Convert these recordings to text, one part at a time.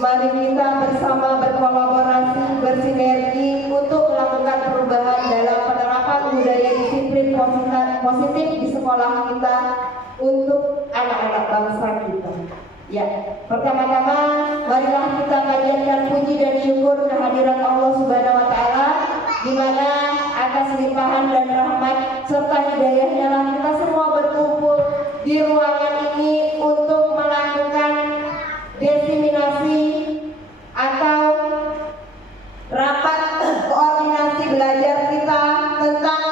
Mari kita bersama berkolaborasi, bersinergi untuk melakukan perubahan dalam penerapan budaya disiplin positif di sekolah kita untuk anak-anak bangsa kita. Ya, pertama-tama marilah kita panjatkan puji dan syukur kehadiran Allah Subhanahu wa taala, di mana atas limpahan dan rahmat serta hidayahnya lah kita semua berkumpul di ruangan ini untuk melakukan diseminasi atau rapat koordinasi belajar kita tentang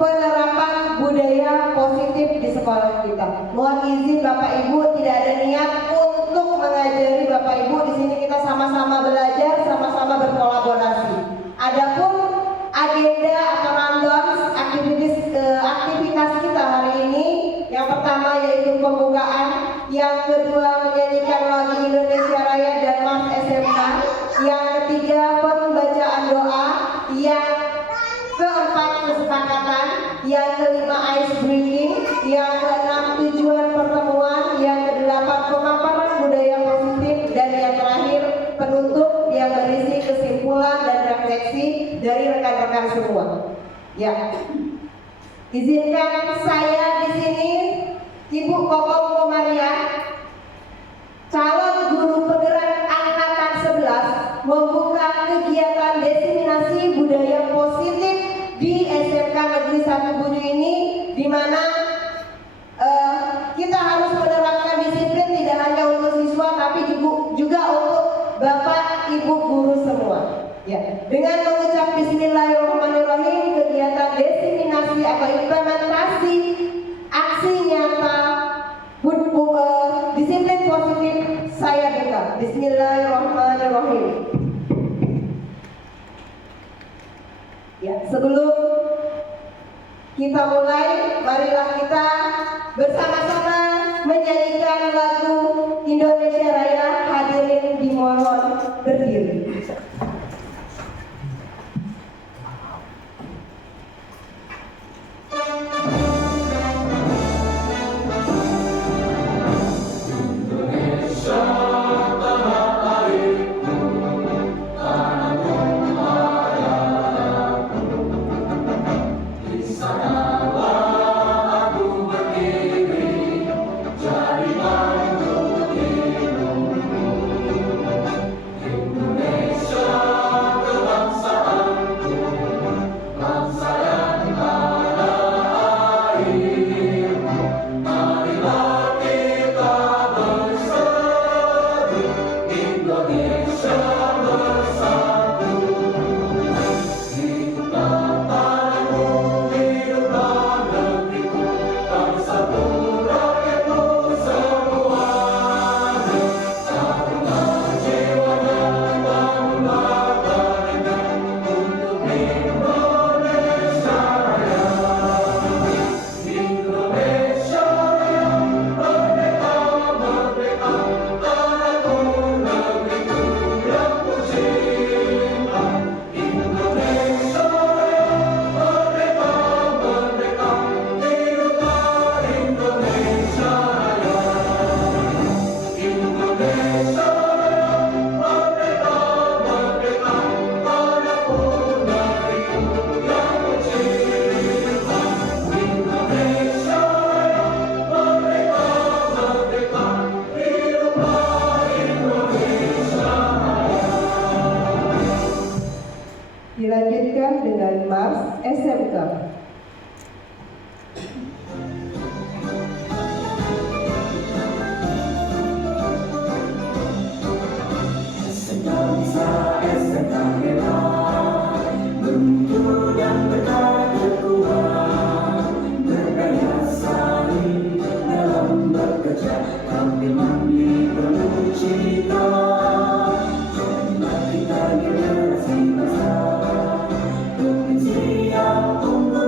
penerapan budaya positif di sekolah kita. Mohon izin Bapak Ibu, tidak ada niat untuk mengajari Bapak Ibu. Di sini kita sama-sama belajar, sama-sama berkolaborasi. Adapun agenda atau rundown aktivitas kita hari ini, yang pertama yaitu pembukaan, yang kedua menyanyikan lagu Indonesia Raya dan Mas SMK, yang ketiga pembacaan doa, yang keempat kesepakatan, yang kelima ice breaking, yang keenam tujuan pertemuan, yang kedelapan pemaparan budaya positif, dan yang terakhir penutup yang berisi kesimpulan dan refleksi dari rekan-rekan semua. Ya, izinkan saya di sini Ibu Kokom Komaria, calon guru penggerak angkatan 11, membuka kegiatan diseminasi budaya positif di SMK Negeri 1 Budu ini, di mana kita harus menerapkan disiplin tidak hanya untuk siswa tapi juga untuk Bapak Ibu guru semua. Ya, dengan mengucap Bismillahirrahmanirrahim, kegiatan diseminasi atau implementasi aksi nyata disiplin positif saya buka. Bismillahirrahmanirrahim. Ya, sebelum kita mulai, marilah kita bersama-sama menyanyikan lagu Indonesia Raya. Hadirin dimohon berdiri. Dilanjutkan dengan Mars SMK. Unggul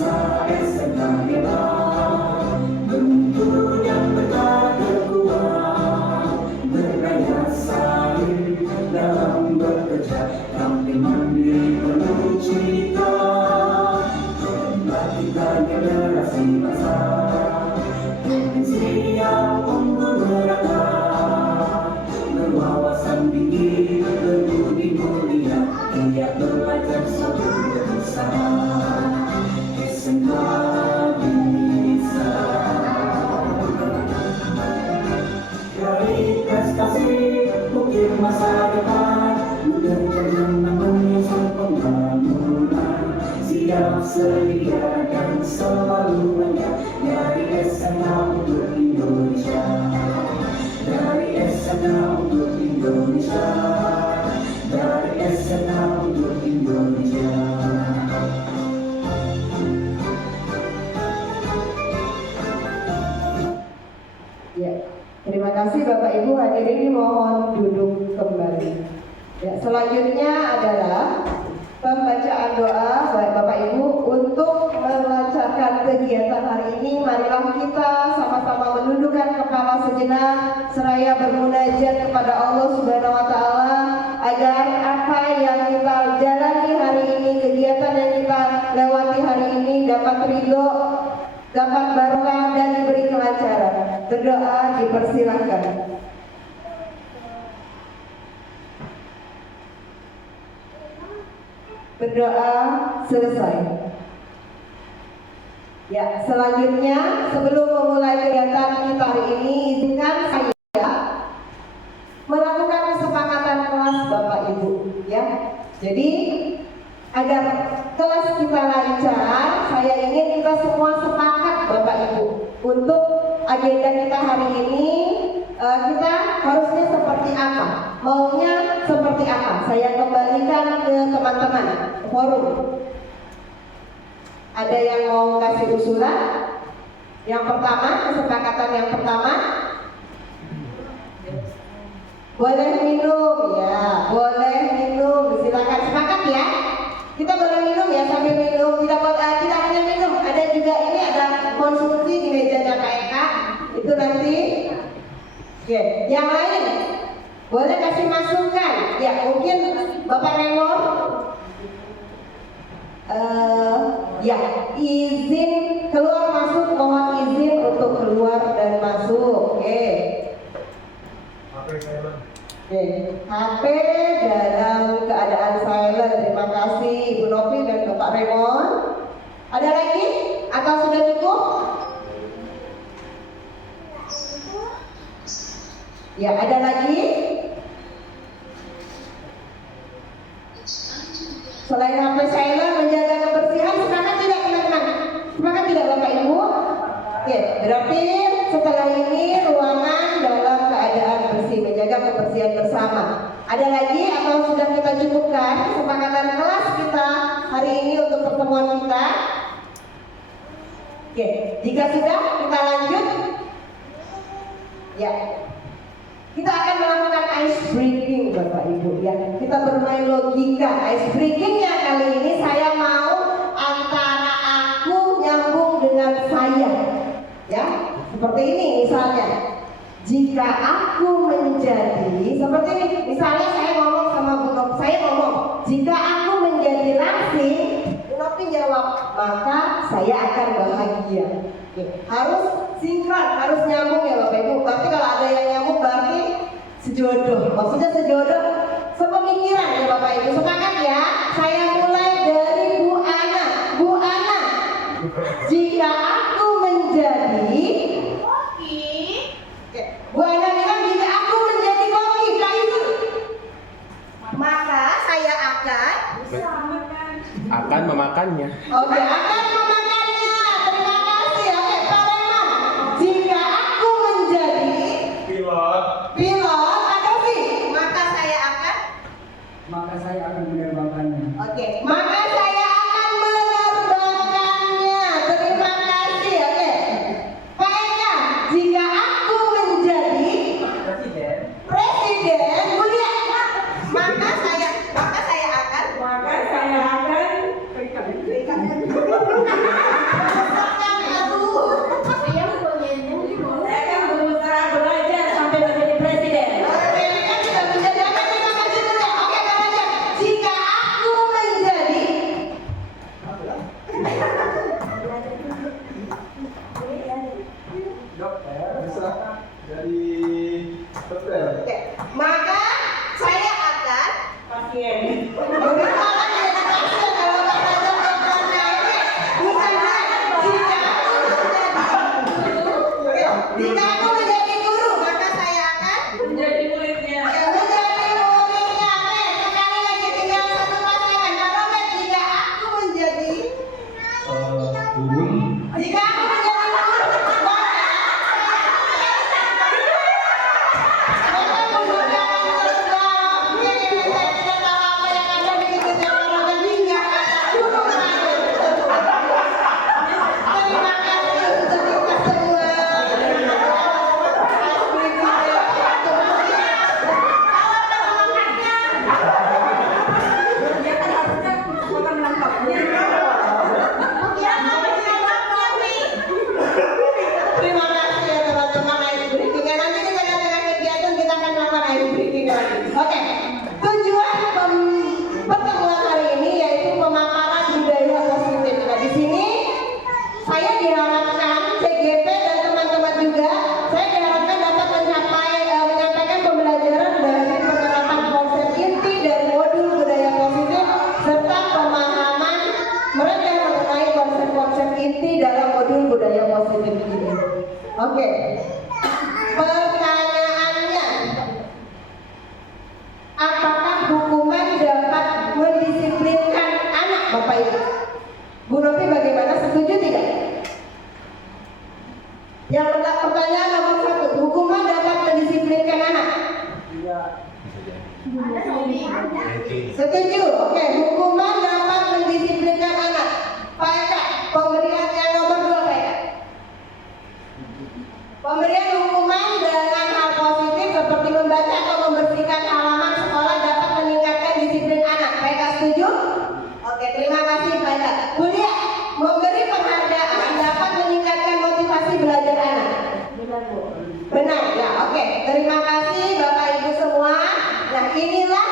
bangsa SMK hebat, bermutu dan berkata kuat, berdaya saling dalam bekerja, tampil mandiri penuh cerita, membagikan generasi masa, provinsi yang unggul merata, berwawasan tinggi, berbudi mulia, giat belajar satu berusaha. SMK bisa raih prestasi, mungkin masa depan, mengejar menyusun pembangunan, siap sedia dan selalu banyak dari SMK untuk Indonesia, dari SMK untuk Indonesia, dari SMK untuk Indonesia. Ya, terima kasih Bapak Ibu, hadirin mohon duduk kembali. Ya, selanjutnya adalah pembacaan doa Bapak Ibu untuk melancarkan kegiatan hari ini. Marilah kita sama-sama menundukkan kepala sejenak seraya bermunajat kepada Allah Subhanahu wa taala agar apa yang kita jalani hari ini, kegiatan yang kita lewati hari ini dapat ridho, dapat barokah dan diberi kelancaran. Berdoa dipersilahkan. Berdoa selesai. Ya, selanjutnya sebelum memulai kegiatan kita hari ini, izinkan saya melakukan kesepakatan kelas Bapak Ibu, ya. Jadi agar kelas kita lancar, saya ingin kita semua sepakat Bapak Ibu untuk agenda kita hari ini. Kita harusnya seperti apa? Maunya seperti apa? Saya kembalikan ke teman-teman forum. Ada yang mau kasih usulan? Yang pertama, kesepakatan yang pertama, boleh minum, ya, boleh minum. Silakan sepakat ya. Kita boleh minum ya, sambil minum. Tidak hanya minum, ada juga ini ada konsumsi di mejanya Pak Eka. Itu nanti. Oke, yang lain boleh kasih masukan. Ya, mungkin Bapak Raymond. Ya, izin keluar masuk, mohon izin untuk keluar dan masuk. Oke. Oke, HP dalam keadaan silent. Terima kasih Ibu Novi dan Bapak Raymond. Ada lagi? Atau sudah cukup? Ya, ada lagi? Selain HP silent, menjaga kebersihan, sepakat tidak teman-teman? Sepakat tidak Bapak Ibu? Oke, berarti setelah ini ruangan dalam keadaan bersih, menjaga kebersihan bersama. Ada lagi atau sudah kita cukupkan kesepakatan kelas kita hari ini untuk pertemuan kita? Oke, jika sudah kita lanjut. Ya. Kita akan melakukan ice breaking Bapak Ibu ya. Kita bermain logika. Ice breakingnya kali ini saya mau antara aku nyambung dengan saya. Ya, seperti ini misalnya. Jika aku menjadi seperti ini, misalnya saya ngomong sama Bu Nopi, saya ngomong, jika aku menjadi langsing, Bu Nopi jawab, maka saya akan bahagia. Oke. Harus sinkron, harus nyambung ya Bapak Ibu. Tapi kalau ada yang nyambung berarti sejodoh. Maksudnya sejodoh, sepemikiran ya Bapak Ibu. Sepakat ya? Saya mulai dari Bu Ana. Bu Ana, jika aku menjadi koki. Bu Ana bilang jika aku menjadi koki, itu maka saya akan memakannya. Oke, akan memakannya. Terima kasih. Oke, Pak Raymond. Jika aku menjadi pilot, makasih. Maka saya akan menerbangkannya. Oke, maka saya akan menerbangkannya. Terima kasih. Oke, Pak Eka. Jika aku menjadi presiden, mulia, maka saya akan berikan. budaya positif ini. Oke. Pertanyaannya, apakah hukuman dapat mendisiplinkan anak, Bapak Ibu? Bu Novi bagaimana, setuju tidak? Yang pertanyaan nomor 1, hukuman dapat mendisiplinkan anak? Setuju. Oke, hukuman dapat mendisiplinkan anak. Pak Eka, pemberian yang nomor 2, Pak Eka. Pemberian hukuman dengan hal positif seperti membaca atau membersihkan halaman sekolah dapat meningkatkan disiplin anak. Pak Eka setuju? Oke, terima kasih Pak Eka. Kuliah, memberi penghargaan dapat meningkatkan motivasi belajar anak. Benar ya, oke. Terima kasih Bapak Ibu semua. Nah, inilah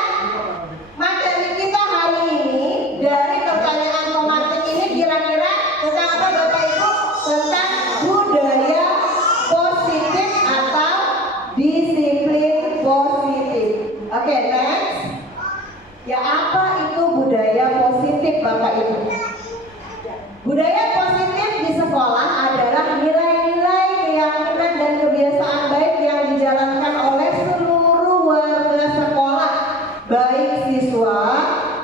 materi kita hari ini. Dari pertanyaan pemancing ini kira-kira tentang apa Bapak Ibu? Tentang budaya positif atau disiplin positif. Oke, next. Ya, apa itu budaya positif Bapak Ibu? Budaya positif di sekolah adalah nilai-nilai, keyakinan dan kebiasaan baik yang dijalankan oleh seluruh warga sekolah, baik siswa,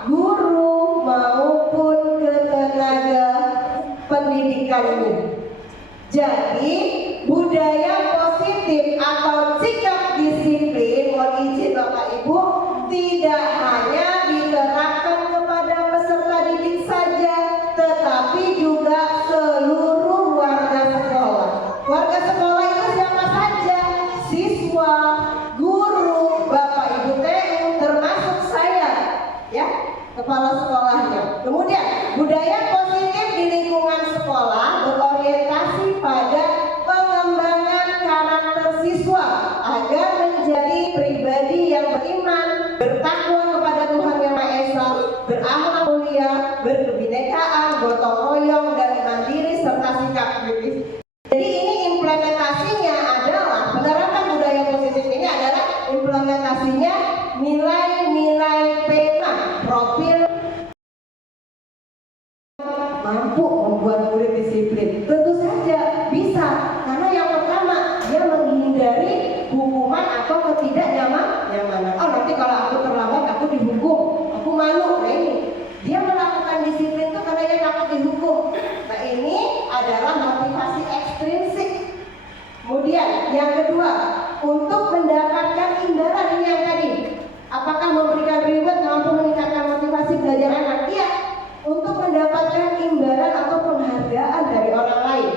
guru maupun tenaga pendidikannya. Jadi budaya positif atau sikap disiplin, mohon izin Bapak Ibu, tidak hanya diterapkan kepada peserta didik saja, tetapi juga seluruh warga sekolah. Warga sekolah itu siapa saja? Siswa, guru, Bapak Ibu TU, termasuk saya, ya, kepala sekolahnya. Kemudian budaya positif di lingkungan sekolah berorientasi pada pengembangan karakter siswa agar menjadi pribadi yang beriman, bertakwa kepada Tuhan Yang Maha Esa, berakhlak mulia, berkebinekaan, gotong royong dan mandiri serta sikap kritis. Jadi ini implementasinya adalah penerapan budaya positif ini adalah implementasinya nilai-nilai pena profil mampu membuat murid disiplin. Tentu saja bisa, karena yang pertama dia menghindari hukuman atau ketidaknyamanan. Oh, nanti kalau aku terlambat aku dihukum, aku malu. Nah, ini dia melakukan disiplin itu karena dia takut dihukum. Nah, ini adalah motivasi ekstrinsik. Kemudian yang kedua, untuk mendapatkan imbalan, ini yang tadi, apakah memberikan reward mampu meningkatkan motivasi belajar anak? Iya, untuk mendapatkan imbalan atau penghargaan dari orang lain.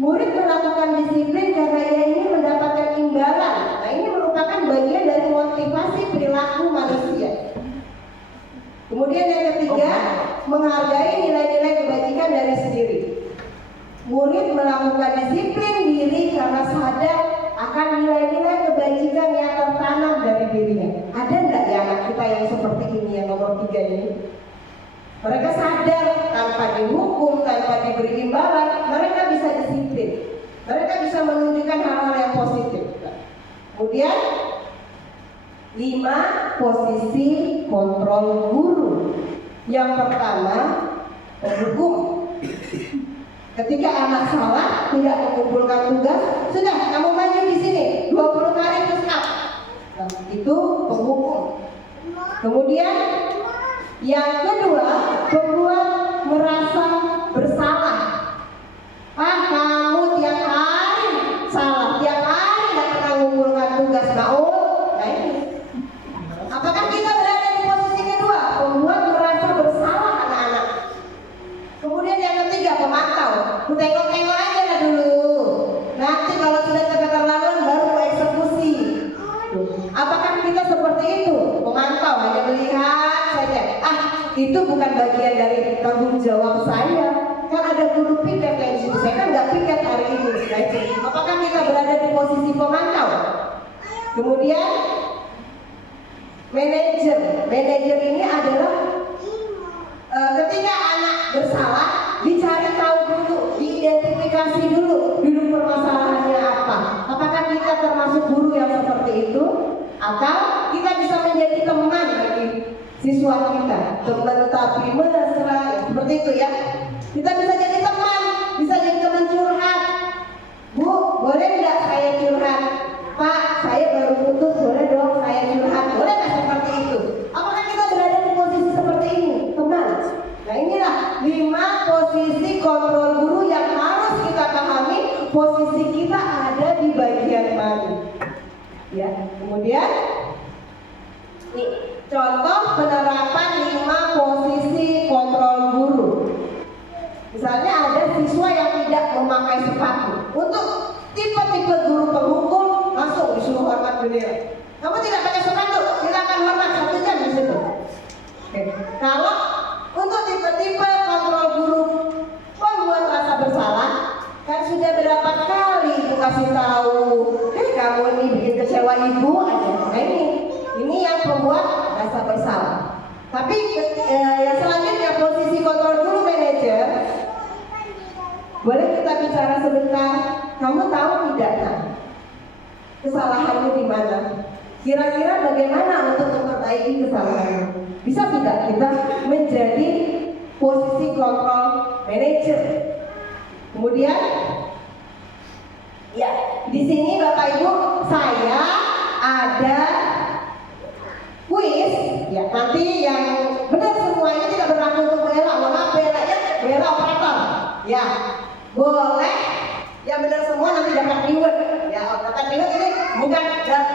Murid melakukan disiplin karena ia ingin mendapatkan imbalan. Nah, ini merupakan bagian dari motivasi perilaku manusia. Kemudian yang ketiga, menghargai nilai-nilai kebajikan dari sendiri. Murid melakukan disiplin diri karena sadar akan nilai-nilai kebajikan yang tertanam dari dirinya. Ada enggak ya anak kita yang seperti ini, yang nomor 3 ini? Mereka sadar tanpa dihukum, tanpa diberi imbalan, mereka bisa disiplin. Mereka bisa menunjukkan hal-hal yang positif. Kemudian 5, posisi kontrol guru. Yang pertama, menghukum. Ketika anak salah, tidak mengumpulkan tugas, sudah kamu maju di sini 20 kali push up. Nah, itu penghukum. Kemudian yang kedua, membuat merasa bersalah. Ah, kamu tiap hari salah, tiap hari tidak pernah mengumpulkan tugas. Nah, ini. Apakah kita berada di posisi kedua? Membuat merasa bersalah anak-anak. Kemudian yang ketiga, pemantau. Tengok-tengok aja lah dulu. Nanti kalau sudah keterlaluan baru eksekusi. Apakah kita seperti itu? Pemantau, hanya melihat saja. Ah, itu bukan bagian dari tanggung jawab saya. Kan ada guru piket yang di situ. Saya kan nggak piket hari ini. Apakah kita berada di posisi pemantau? Kemudian manajer. Manajer ini adalah ketika anak bersalah, dicari tahu dulu, diidentifikasi dulu permasalahannya apa. Apakah kita termasuk guru yang seperti itu? Atau kita bisa menjadi teman bagi siswa kita, teman tapi mesra, ya, seperti itu ya. Kita bisa jadi teman curhat. posisi kita ada di bagian mana. Ya, kemudian nih, contoh penerapan 5 posisi kontrol guru. Misalnya ada siswa yang tidak memakai sepatu. Untuk tipe-tipe guru penghukum langsung disuruh hormat bendera. Kamu tidak pakai sepatu, silakan hormat 1 jam di situ. Oke. Kalau untuk tipe-tipe kontrol guru pembuat rasa bersalah, kan sudah berapa kali ibu kasih tahu, kamu ini bikin kecewa ibu aja. Nah ini yang membuat rasa bersalah. Tapi yang selanjutnya posisi kontrol guru manajer, boleh kita bicara sebentar. Kamu tahu tidak kan kesalahannya di mana? Kira-kira bagaimana untuk memperbaiki kesalahannya? Bisa tidak kita menjadi posisi kontrol manager? Kemudian, ya di sini Bapak Ibu saya ada kuis. Ya nanti yang benar semuanya tidak berlaku untuk Bella. Mohon maaf Bella, Bella operator. Ya boleh. Yang benar semua nanti dapat reward. Ya dapat reward ini bukan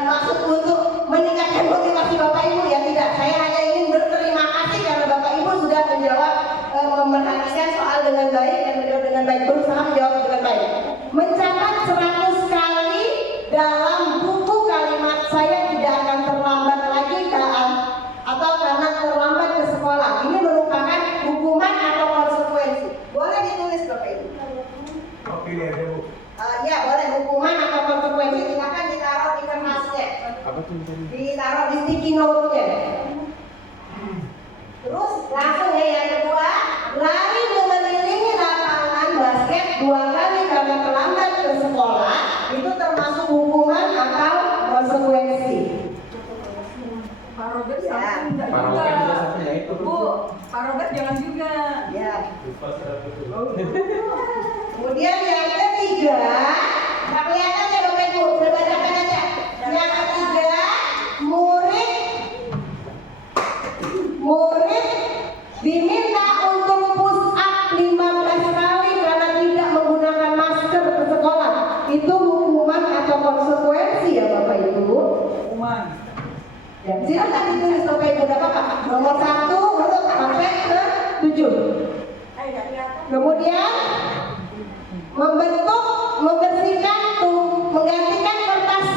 maksud untuk meningkatkan motivasi Bapak Ibu ya, tidak. Saya hanya ingin berterima kasih karena Bapak Ibu sudah menjawab, memerhatikan soal dengan baik dan menjawab dengan baik, berusaha menjawab dengan baik. Mencatat 100 kali dalam buku kalimat saya tidak akan terlambat lagi atau karena terlambat ke sekolah. Ini merupakan hukuman atau konsekuensi. Boleh ditulis Bapak Ibu. Ya boleh, hukuman atau konsekuensi. Silakan ditaruh di kertasnya. Ditaruh di sticky note-nya. Terus langsung ya yang kedua, lari mengelilingi lapangan basket 2 kali karena terlambat ke sekolah, itu termasuk hukuman atau konsekuensi. Pak Robert Ya. Pak Robert juga satu ya itu. Bu, Pak Robert jangan juga. Ya. Kemudian yang ketiga, nggak kelihatan ya Bapak Ibu, saya bacakan aja. Yang ketiga, murid diminta untuk push up 15 kali karena tidak menggunakan masker ke sekolah. Itu hukuman atau konsekuensi ya Bapak Ibu? Hukuman. Ya, silakan ditulis Bapak Ibu, tidak apa-apa. Nomor 1 untuk sampai ke 7. Kemudian menggantikan kertas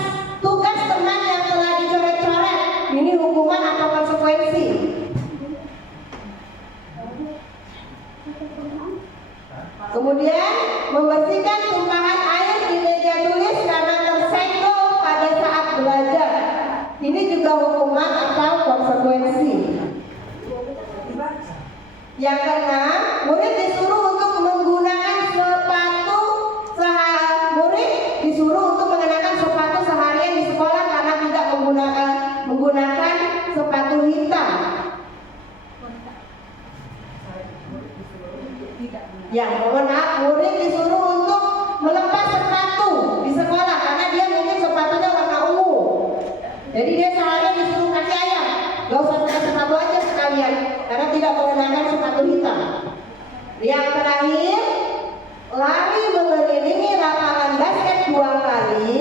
tugas teman yang telah dicoret-coret. Ini hukuman atau konsekuensi? Kemudian membersihkan tumpahan air di meja tulis karena tersenggol pada saat belajar. Ini juga hukuman atau konsekuensi. Yang keenam, murid disuruh untuk menggunakan sepatu seharian di sekolah karena tidak menggunakan sepatu hitam. Ya, mohon maaf, murid disuruh untuk melepas sepatu di sekolah karena dia mungkin sepatunya warna ungu. Jadi dia seharian disuruh kaki ayam, gak usah pakai sepatu aja sekalian karena tidak menggunakan sepatu hitam. Yang terakhir, lari mengelilingi lapangan basket 2 kali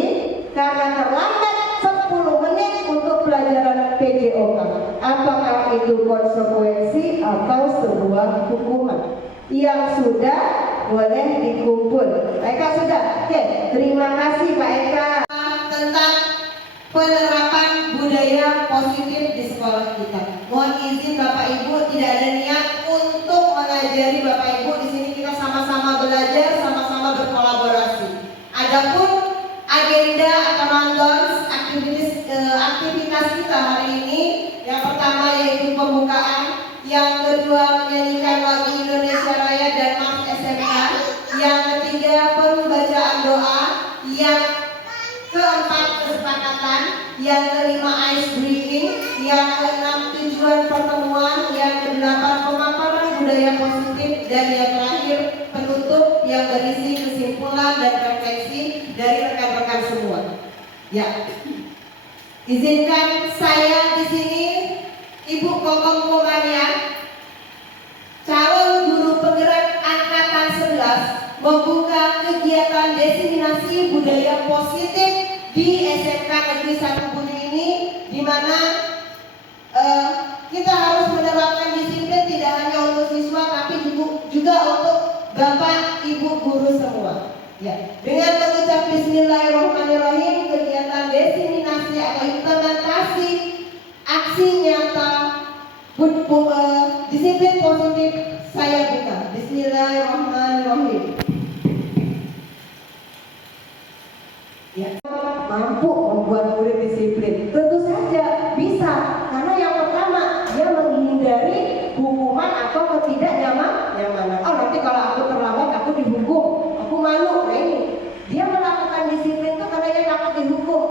karena terlambat 10 menit untuk pelajaran PJOK. Apakah itu konsekuensi atau sebuah hukuman? Yang sudah boleh dikumpul. Eka sudah? Oke, terima kasih Pak Eka. Tentang penerapan budaya positif di sekolah kita. Mohon izin Bapak Ibu, tidak ada niat untuk mengajari Bapak Ibu. Di sini kita sama-sama belajar, sama-sama berkolaborasi. Adapun agenda atau rundown aktivitas kita hari ini, yang pertama yaitu pembukaan, yang kedua menyanyikan lagu Indonesia Raya dan Mas SMK, yang ketiga pembacaan doa, yang keempat kesepakatan, yang kelima ice breaking, yang keenam tujuan pertemuan, yang kedelapan pemaparan budaya positif, dan yang terakhir penutup yang berisi kesimpulan dan refleksi dari rekan-rekan semua. Ya, izinkan saya di sini Ibu Kokong Komarian, calon guru penggerak angkatan 11 membuka kegiatan diseminasi budaya positif di SMK Negeri 1 Budi ini, di mana kita harus menerapkan disiplin tidak hanya untuk siswa tapi juga untuk Bapak Ibu guru semua. Ya, dengan mengucap Bismillahirrahmanirrahim, kegiatan diseminasi atau implementasi aksi nyata disiplin positif saya buka. Bismillahirrahmanirrahim. Ya, mampu membuat murid disiplin? Tentu saja bisa, karena yang pertama dia menghindari hukuman atau ketidaknyamanan. Oh, nanti kalau aku terlambat aku dihukum, aku malu. Nah ini dia melakukan disiplin itu karena dia takut dihukum.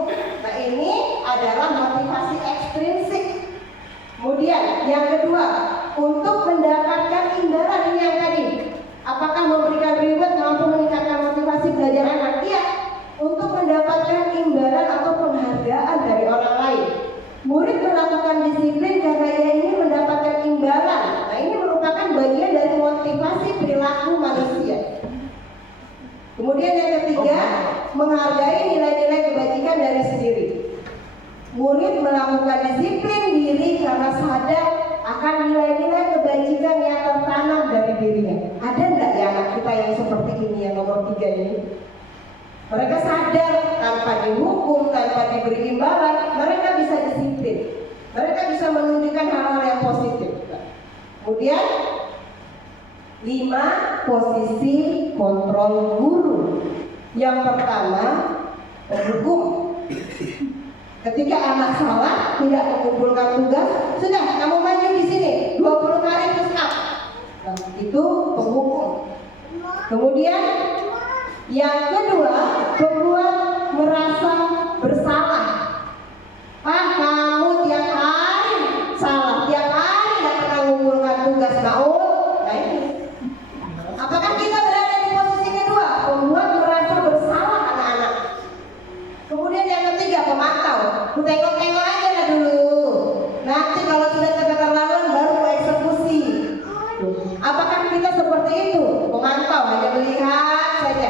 Nah ini adalah motivasi ekstrinsik. Kemudian yang kedua, untuk mendapatkan imbalan, ini yang tadi. Apakah memberikan reward mampu meningkatkan motivasi belajar anak? Iya. Untuk mendapatkan imbalan atau penghargaan dari orang lain. Murid melakukan disiplin karena ia ingin mendapatkan imbalan. Nah ini merupakan bagian dari motivasi perilaku manusia. Kemudian yang ketiga, menghargai nilai-nilai kebajikan dari sendiri. Murid melakukan disiplin diri karena sadar akan nilai-nilai kebajikan yang tertanam dari dirinya. Ada enggak ya anak kita yang seperti ini, yang nomor 3 ini? Mereka sadar tanpa dihukum, tanpa diberi imbalan, mereka bisa disiplin. Mereka bisa menunjukkan hal-hal yang positif. Kemudian 5, posisi kontrol guru. Yang pertama, menghukum. Ketika anak salah, tidak mengumpulkan tugas, sudah kamu maju di sini 20 kali push up. Nah, itu penghukum. Kemudian yang kedua, membuat merasa bersalah. Kamu tiap hari salah, tiap hari tidak pernah mengumpulkan tugas. Nah ini. Apakah kita berada di posisi kedua, membuat merasa bersalah anak-anak? Kemudian yang ketiga, pemantau. Tengok-tengok aja lah dulu. Nanti kalau sudah keterlaluan baru eksekusi. Apakah kita seperti itu? Pemantau, hanya melihat saja.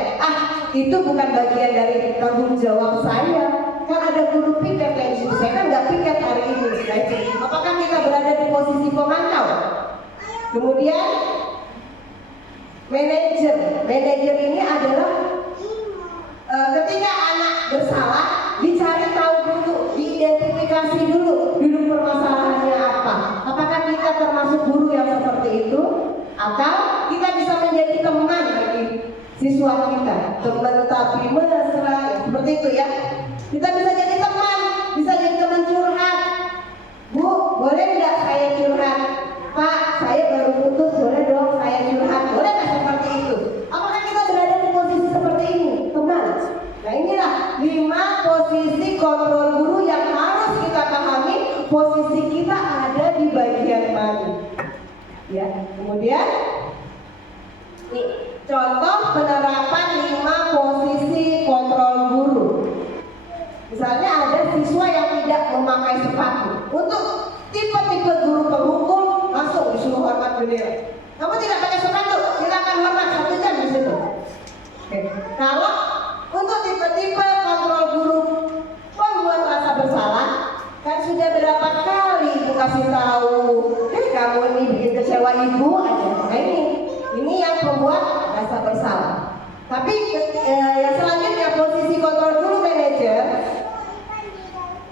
Itu bukan bagian dari tanggung jawab saya. Kan ada guru piket yang disuruh, saya kan nggak piket hari ini. Apakah kita berada di posisi pemantau? Kemudian manajer. Manajer ini adalah ketika anak bersalah, dicari tahu dulu, diidentifikasi dulu permasalahannya apa. Apakah kita termasuk guru yang seperti itu? Atau kita bisa menjadi teman bagi siswa kita, teman tapi mesra, seperti itu ya. Kita bisa jadi teman, bisa jadi teman curhat. Bu, boleh nggak saya curhat? Pak, saya baru putus, boleh dong saya curhat? Boleh nggak seperti itu? Apakah kita berada di posisi seperti ini, teman? Nah inilah 5 posisi kontrol guru yang harus kita pahami. Posisi kita ada di bagian mana? Ya, kemudian nih, contoh penerapan 5 posisi kontrol guru. Misalnya ada siswa yang tidak memakai sepatu. Untuk tipe-tipe guru penghukum langsung disuruh hormat bendera. Kamu tidak pakai sepatu, silakan hormat 1 jam di situ. Oke. Kalau untuk tipe-tipe kontrol guru membuat rasa bersalah, kan sudah berapa kali ibu kasih tahu, kamu ini bikin kecewa ibu aja. Nah ini yang membuat rasa bersalah. Tapi yang selanjutnya posisi kontrol guru manajer,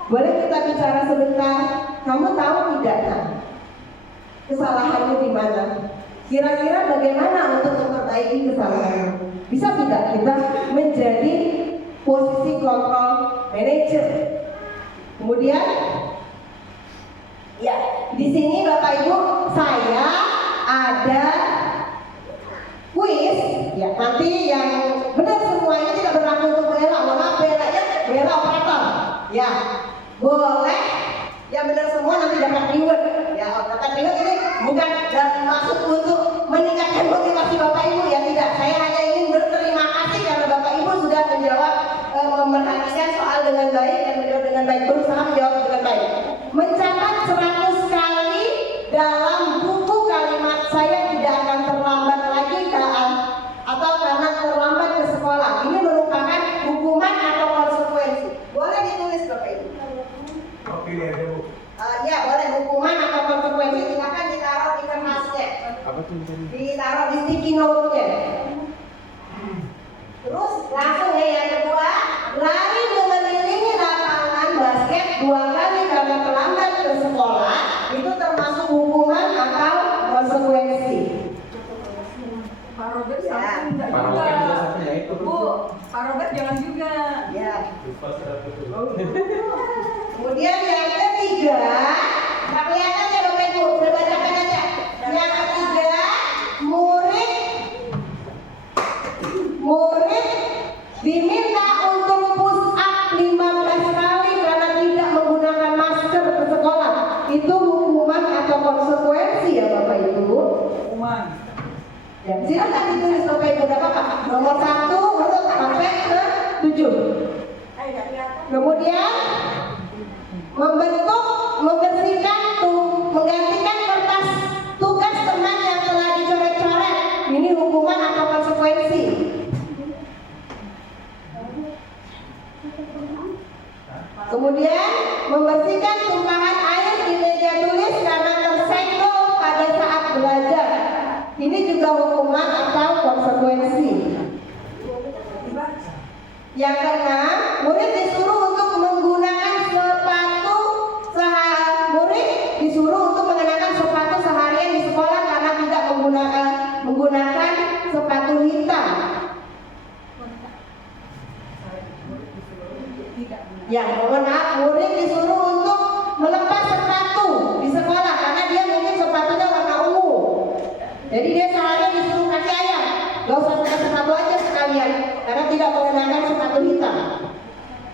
boleh kita bicara sebentar. Kamu tahu tidak kan kesalahanmu di mana? Kira-kira bagaimana untuk memperbaiki kesalahanmu? Bisa tidak kita menjadi posisi kontrol manajer? Kemudian, ya di sini Bapak Ibu saya ada kuis, ya nanti yang benar semuanya tidak berlaku untuk Bella. Mohon Bella ya, Bella operator. Ya, boleh yang benar semua nanti dapat reward. Ya, dapat reward ini bukan maksud untuk meningkatkan motivasi Bapak Ibu ya, tidak. Saya hanya ingin berterima kasih karena Bapak Ibu sudah menjawab, memerhatikan soal dengan baik dan menjawab dengan baik, berusaha menjawab dengan baik. Mencatat 100 kali dalam buku kalimat saya tidak akan terlambat lagi atau karena Samsung enggak Pak juga. Robert juga satunya itu. Bu, Pak Robert jangan juga. Ya. Kemudian yang ketiga, nggak kelihatan ya Bapak Ibu, saya bacakan aja. Yang ketiga, murid diminta untuk push up 15 kali karena tidak menggunakan masker ke sekolah. Itu hukuman atau konsekuensi ya Bapak Ibu? Hukuman. Ya, silakan ditulis Bapak Ibu, tidak apa-apa. Nomor 1 untuk sampai ke 7. Kemudian membersihkan menggantikan kertas tugas teman yang telah dicoret-coret. Ini hukuman atau konsekuensi? Kemudian membersihkan tumpahan air di meja tulis karena tersenggol pada saat belajar. Ini juga hukuman atau konsekuensi. Yang keenam, murid disuruh untuk menggunakan sepatu seharian di sekolah karena tidak menggunakan sepatu hitam. Ya, mohon maaf, murid disuruh untuk melepas sepatu di sekolah karena dia mungkin sepatunya warna ungu. Jadi dia seharian disuruh kaki ayam, gak usah pakai sepatu aja sekalian karena tidak menggunakan sepatu hitam.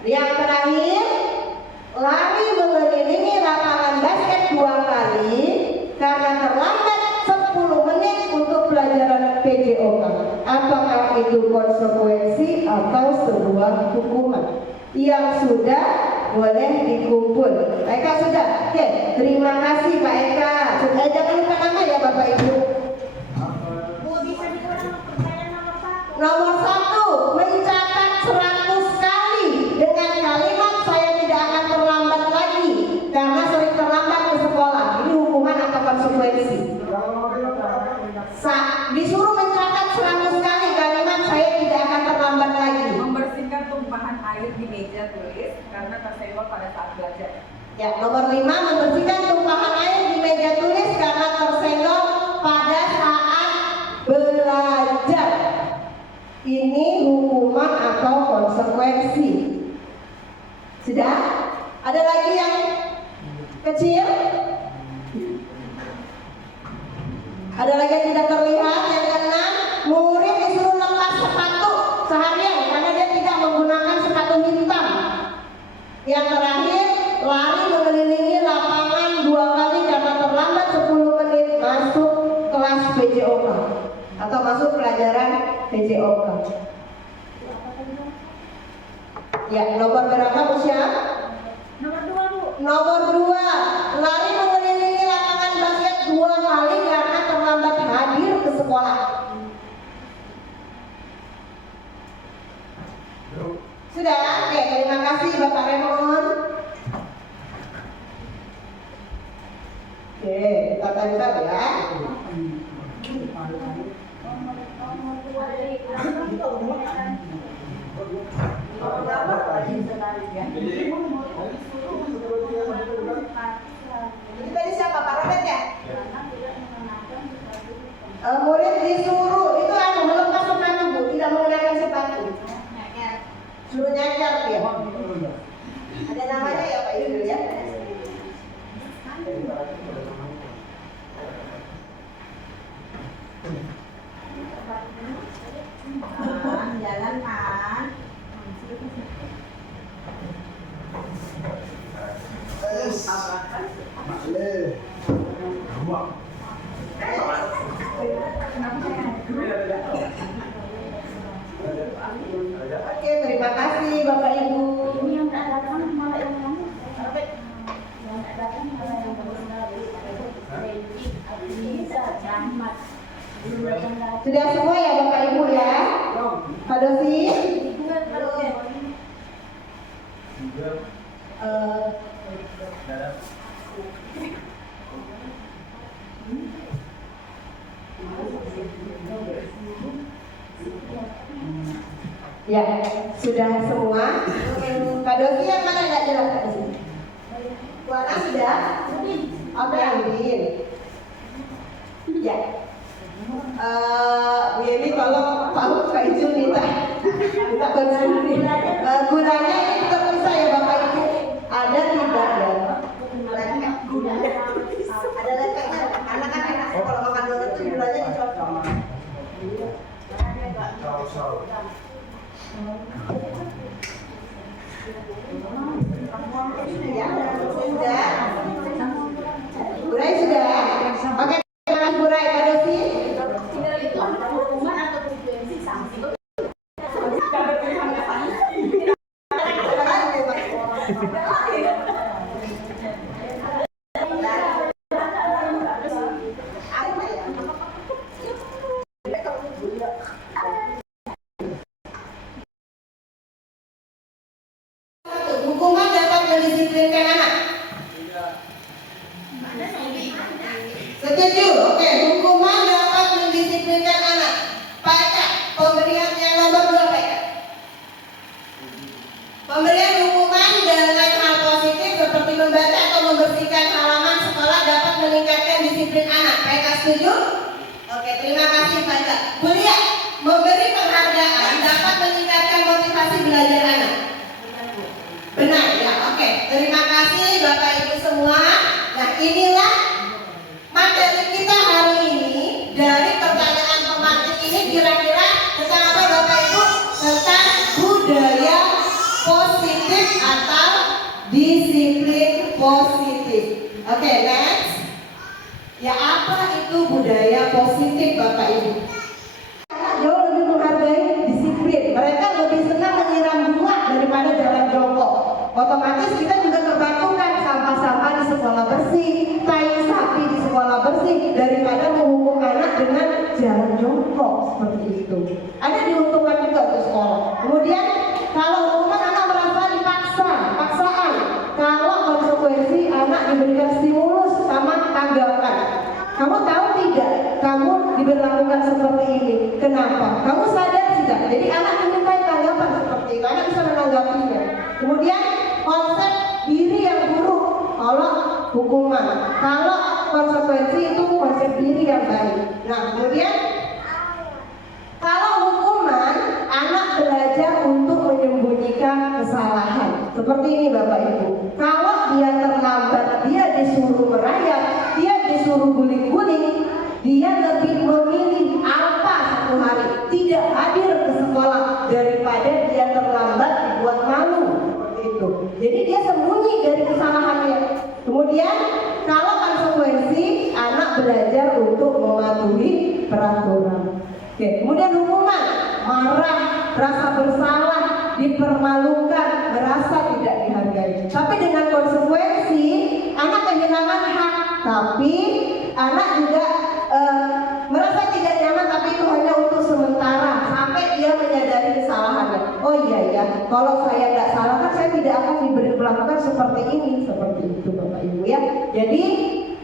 Yang terakhir, lari mengelilingi lapangan basket 2 kali karena terlambat 10 menit untuk pelajaran PJOK. Apakah itu konsekuensi atau sebuah hukuman? Yang sudah boleh dikumpul. Eka sudah? Oke, terima kasih Pak Eka. Sudah, jangan lupa nama ya Bapak Ibu. Nomor 1, mencatat 100 kali dengan kalimat saya tidak akan terlambat lagi karena sering terlambat ke sekolah. Ini hukuman atau konsekuensi? Disuruh mencatat 100 kali kalimat saya tidak akan terlambat lagi. Membersihkan tumpahan air di meja tulis karena tersenggol pada saat belajar. Ya, nomor 5, membersihkan tumpahan air di meja tulis karena tersenggol pada saat belajar. Ini hukuman atau konsekuensi. Sudah? Ada lagi yang kecil? Ada lagi yang tidak terlihat? Yang keenam, murid disuruh lepas sepatu seharian karena dia tidak menggunakan sepatu hitam. Yang terakhir, lari mengelilingi lapangan 2 kali karena terlambat 10 menit masuk kelas PJOK atau masuk pelajaran PJOK. Ya, nomor berapa Bu Syah? Nomor 2, lari mengelilingi lapangan basket 2 kali karena terlambat hadir ke sekolah. Sudah? Oke, terima kasih Bapak Raymond. Oke, kita tanda ya. Ini tadi siapa? Pak Robert ya? Murid disuruh itu melepas sepatu Bu, tidak menggunakan sepatu. Suruh nyajar dia. Ada namanya ya Pak Ibu ya? Jalan kan? Oke, terima kasih Bapak Ibu. Ini yang tak datang malah yang kamu. Yang tak datang malah yang kamu. Bisa rahmat. Sudah semua ya Bapak Ibu ya? Pak Dosi? Ya, sudah semua. Pak Dosi yang mana nggak jelas Pak Dosi? Warna sudah? Oke, Udin. Ya. Bu Yeni tolong Pak Ijul minta konsumsi. Gulanya ini terpisah ya Bapak Ibu. Ada tidak ya? Ada lekanya, karena kan enak kalau makan donat itu gulanya dicocok. Sudah. Burai sudah. Oke, terima kasih Burai. Pak Dosi. Itu ada hukuman atau konsekuensi sanksi. Hukuman dapat mendisiplinkan anak. Setuju? Oke, hukuman dapat mendisiplinkan anak. Pak Eka, pemberian yang nomor 2 Pak Eka. Pemberian hukuman dengan hal positif seperti membaca atau membersihkan halaman sekolah dapat meningkatkan disiplin anak. Pak Eka setuju? Oke, terima kasih Pak Eka. Kuliah, memberi penghargaan dapat meningkatkan motivasi belajar anak. Benar ya, oke. Terima kasih Bapak Ibu semua. Nah, inilah materi kita hari ini. Dari pertanyaan pemantik ini kira-kira tentang apa Bapak Ibu? Tentang budaya positif atau disiplin positif. Oke, next. Ya, apa itu budaya positif Bapak Ibu? Jauh lebih menghargai disiplin. Mereka lebih senang menyiram bunga daripada jalan jongkok. Otomatis kita juga terbantukan sampah-sampah di sekolah bersih, tai sapi di sekolah bersih daripada menghukum anak dengan jalan jongkok seperti itu. Ada diuntungkan juga untuk sekolah. Kemudian kalau hukuman anak merasa dipaksa, paksaan. Kalau konsekuensi anak diberikan stimulus sama tanggapan. Kamu tahu tidak? Kamu diberlakukan seperti ini. Kenapa? Kamu sadar tidak? Jadi anak dimintai tanggapan seperti itu. Anak bisa menanggapinya. Kemudian konsep diri yang buruk. Kalau hukuman, kalau konsekuensi itu konsep diri yang baik. Nah, kemudian kalau hukuman, anak belajar untuk menyembunyikan kesalahan. Seperti ini Bapak Ibu. Kalau dia terlambat, dia disuruh merayap, dia disuruh guling-guling, dia lebih memilih apa satu hari tidak hadir ke sekolah daripada dia terlambat dibuat malu. Seperti itu. Jadi dia sembunyi dari kesalahannya. Kemudian kalau konsekuensi, anak belajar untuk mematuhi peraturan. Oke, kemudian hukuman, marah, rasa bersalah, dipermalukan, merasa tidak dihargai. Tapi dengan konsekuensi, anak kehilangan hak. Tapi anak juga merasa tidak nyaman, tapi itu hanya untuk sementara sampai dia menyadari kesalahannya. Oh iya ya, kalau saya tidak salah kan saya tidak akan diperlakukan seperti ini, seperti itu Bapak Ibu ya. Jadi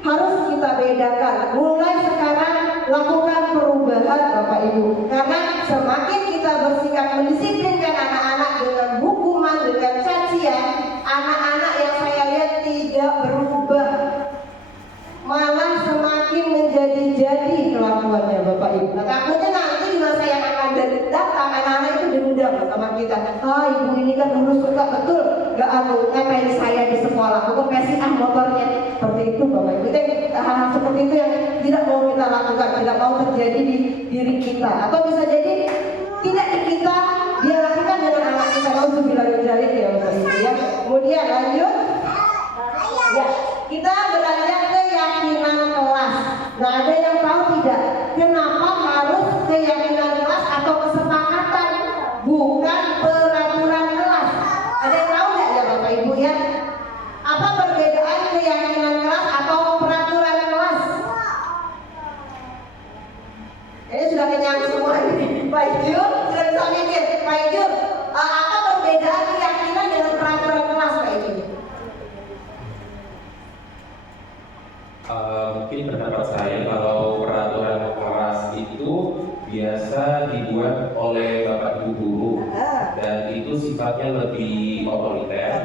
harus kita bedakan. Mulai sekarang lakukan perubahan Bapak Ibu. Karena semakin kita bersikap mendisiplinkan anak-anak dengan hukuman, dengan cacian, anak-anak yang saya lihat tidak berubah, malah semakin menjadi-jadi kelakuannya Bapak Ibu. Nah, takutnya nanti di masa yang akan datang anak-anak itu dendam sama kita. Ibu ini kan dulu suka betul gak ngapain saya di sekolah, aku kasih motornya. Seperti itu Bapak Ibu. Hal-hal seperti itu yang tidak mau kita lakukan, tidak mau terjadi di diri kita. Atau bisa jadi tidak di kita, dia lakukan dengan anak kita. Alhamdulillah ya Bapak Ibu ya. Kemudian lanjut. Ya, kita belajar keyakinan kelas. Nah, ada yang tahu tidak? Kenapa harus keyakinan kelas atau kesepakatan, bukan peraturan kelas? Ada yang tahu nggak ya Bapak Ibu ya? Apa perbedaan keyakinan kelas atau peraturan kelas? Ini sudah kenyang semua ini. Pak Iju, sudah bisa mikir. Pak Iju, apa perbedaan keyakinan dengan peraturan kelas Pak Iju? Mungkin pendapat saya kalau peraturan kelas itu biasa dibuat oleh Bapak Ibu guru dan itu sifatnya lebih otoriter.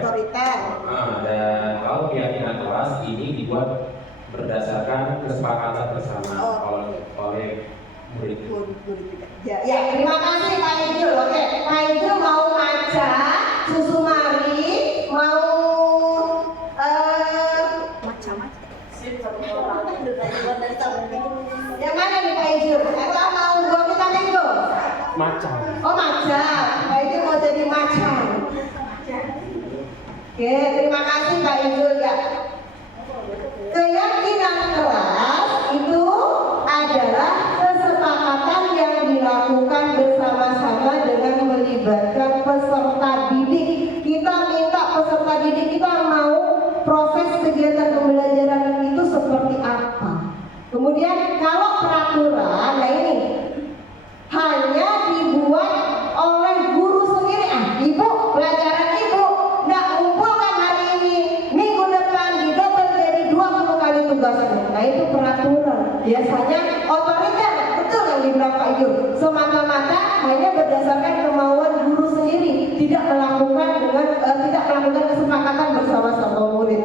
Dan kalau keyakinan kelas ini dibuat berdasarkan kesepakatan bersama oleh Ya, terima kasih Pak Ijul. Oke, Pak Ijul mau maca, susu mari, mau yang mana nih Pak Ijul? Atau mau gua kita nego? Macam. Oh maca, Pak Ijul mau jadi macan. Oke, terima kasih Pak Ijul ya. Keyakinan kelas itu adalah kesepakatan yang dilakukan bersama-sama dengan melibatkan peserta didik. Kita minta peserta didik kita mau proses kegiatan pembelajaran itu seperti apa. Kemudian kalau peraturan, nah ini hanya dibuat oleh guru sendiri. Ibu, pelajaran ibu nggak kumpulkan hari ini, minggu depan didobel jadi 20 kali tugasnya. Nah itu peraturan. Biasanya otoriter, betul yang dibilang Pak Ijul, semata-mata hanya berdasarkan kemauan guru sendiri, tidak melakukan kesepakatan bersama-sama murid.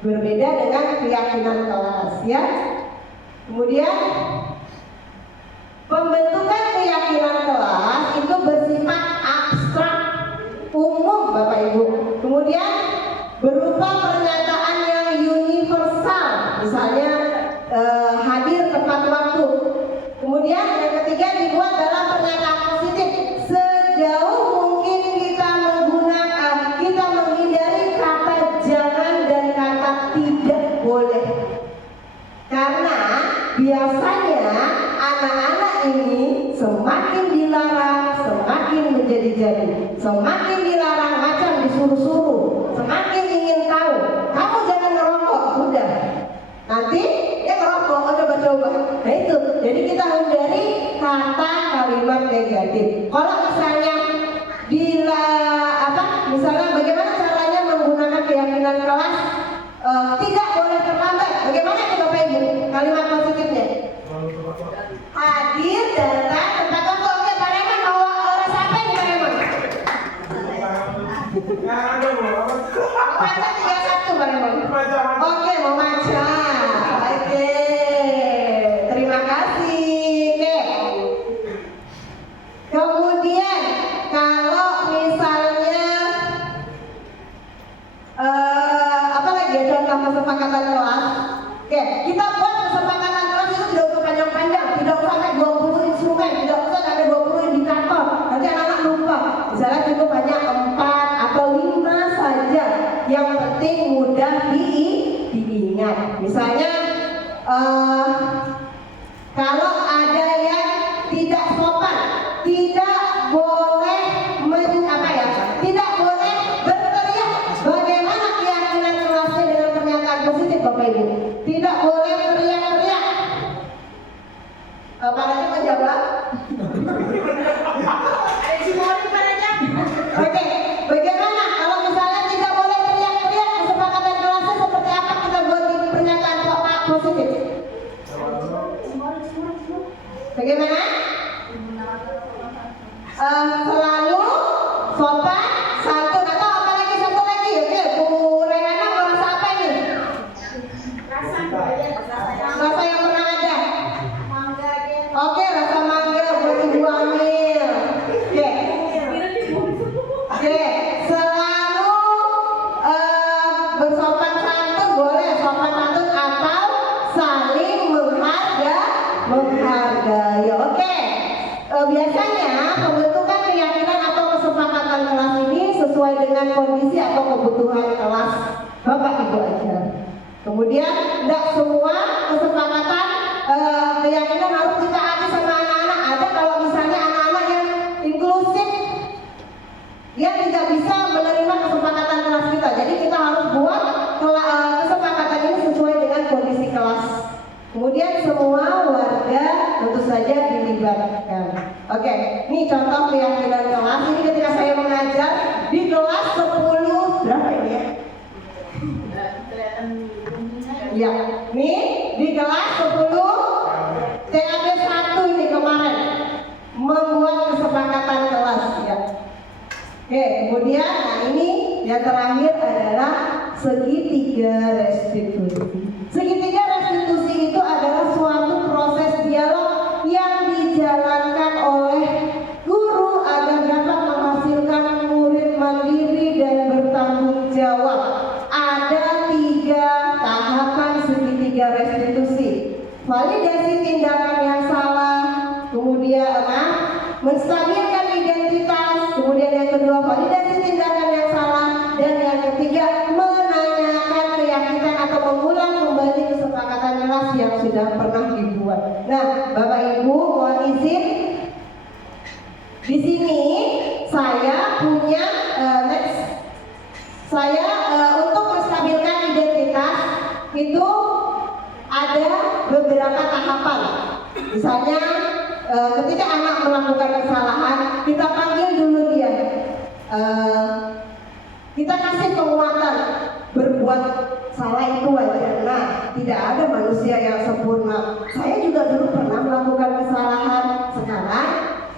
Berbeda dengan keyakinan kelas, ya. Kemudian pembentukan keyakinan kelas itu bersifat abstrak, umum Bapak Ibu. Kemudian berupa pernyataan yang universal, misalnya hadir tepat waktu. Kemudian yang ketiga dibuat dalam pernyataan positif. Sejauh mungkin kita menghindari kata jangan dan kata tidak boleh. Karena biasanya anak-anak ini semakin dilarang, semakin menjadi-jadi. Semakin dilarang macam disuruh-suruh, semakin ingin tahu. Kamu jangan ngerokok, sudah. Nanti dia ngerokok, coba-coba. Nah itu, jadi kita hindari kata kalimat negatif. Kalau misalnya misalnya bagaimana caranya menggunakan keyakinan kelas tidak boleh terlambat. Bagaimana itu Bapak Ibu? Kalimat positifnya. Hadir, datang, tepat waktu. Oke, Pak Raymond mau siapa ini Pak Raymond? Baca 31 Pak Raymond. Oke, mau baca. Oke, terima kasih. Oke. Kemudian kalau misalnya apa lagi ya contoh kesepakatan kelas? Oke, kita buat kesepakatan kelas itu tidak usah panjang-panjang, tidak usah sampai 20 instrumen, tidak usah sampai 20 indikator. Nanti anak-anak lupa. Misalnya cukup hanya 4 atau 5 saja. Yang penting mudah diingat. Misalnya kalau ada yang tidak sopan, tidak boleh tidak boleh berteriak. Bagaimana keyakinan kelasnya dengan pernyataan positif Bapak Ibu? Tidak boleh teriak-teriak. Pak Raja menjawab. Oke, bagaimana kalau misalnya tidak boleh teriak-teriak, kesepakatan kelasnya seperti apa kita buat di pernyataan positif? Bagaimana? Selalu sopan, santun, atau apa lagi satu lagi? Oke, Bu Rehana mau rasa apa ini? Rasa yang pernah ada. Oke, rasa mangga buat Ibu Amil. Oke, selalu bersopan santun boleh, sopan santun atau saling menghargai. Oke. Biasanya pembentukan keyakinan atau kesepakatan kelas ini sesuai dengan kondisi atau kebutuhan kelas Bapak Ibu aja. Kemudian tidak semua kesepakatan keyakinan harus ditaati sama anak-anak. Ada kalau misalnya anak-anak yang inklusif yang tidak bisa menerima kesepakatan kelas kita. Jadi kita harus buat kesepakatan ini sesuai dengan kondisi kelas. Kemudian semua warga tentu saja dilibatkan. Oke, ini contoh keyakinan kelas. Ini ketika saya mengajar di kelas 10 berapa ini ya? Ya, ini di kelas 10 TAB 1 ini kemarin membuat kesepakatan kelas ya. Oke, kemudian ini yang terakhir adalah segitiga restitusi. Segitiga restitusi itu adalah suatu proses dialog yang menstabilkan identitas, kemudian yang kedua validasi tindakan yang salah, dan yang ketiga menanyakan keyakinan atau mengulang kembali kesepakatan kelas yang sudah pernah dibuat. Nah, Bapak Ibu mohon izin, di sini saya punya untuk menstabilkan identitas itu ada beberapa tahapan. Misalnya ketika anak melakukan kesalahan, kita panggil dulu dia, kita kasih penguatan. Berbuat salah itu wajar. Nah, tidak ada manusia yang sempurna. Saya juga dulu pernah melakukan kesalahan. Sekarang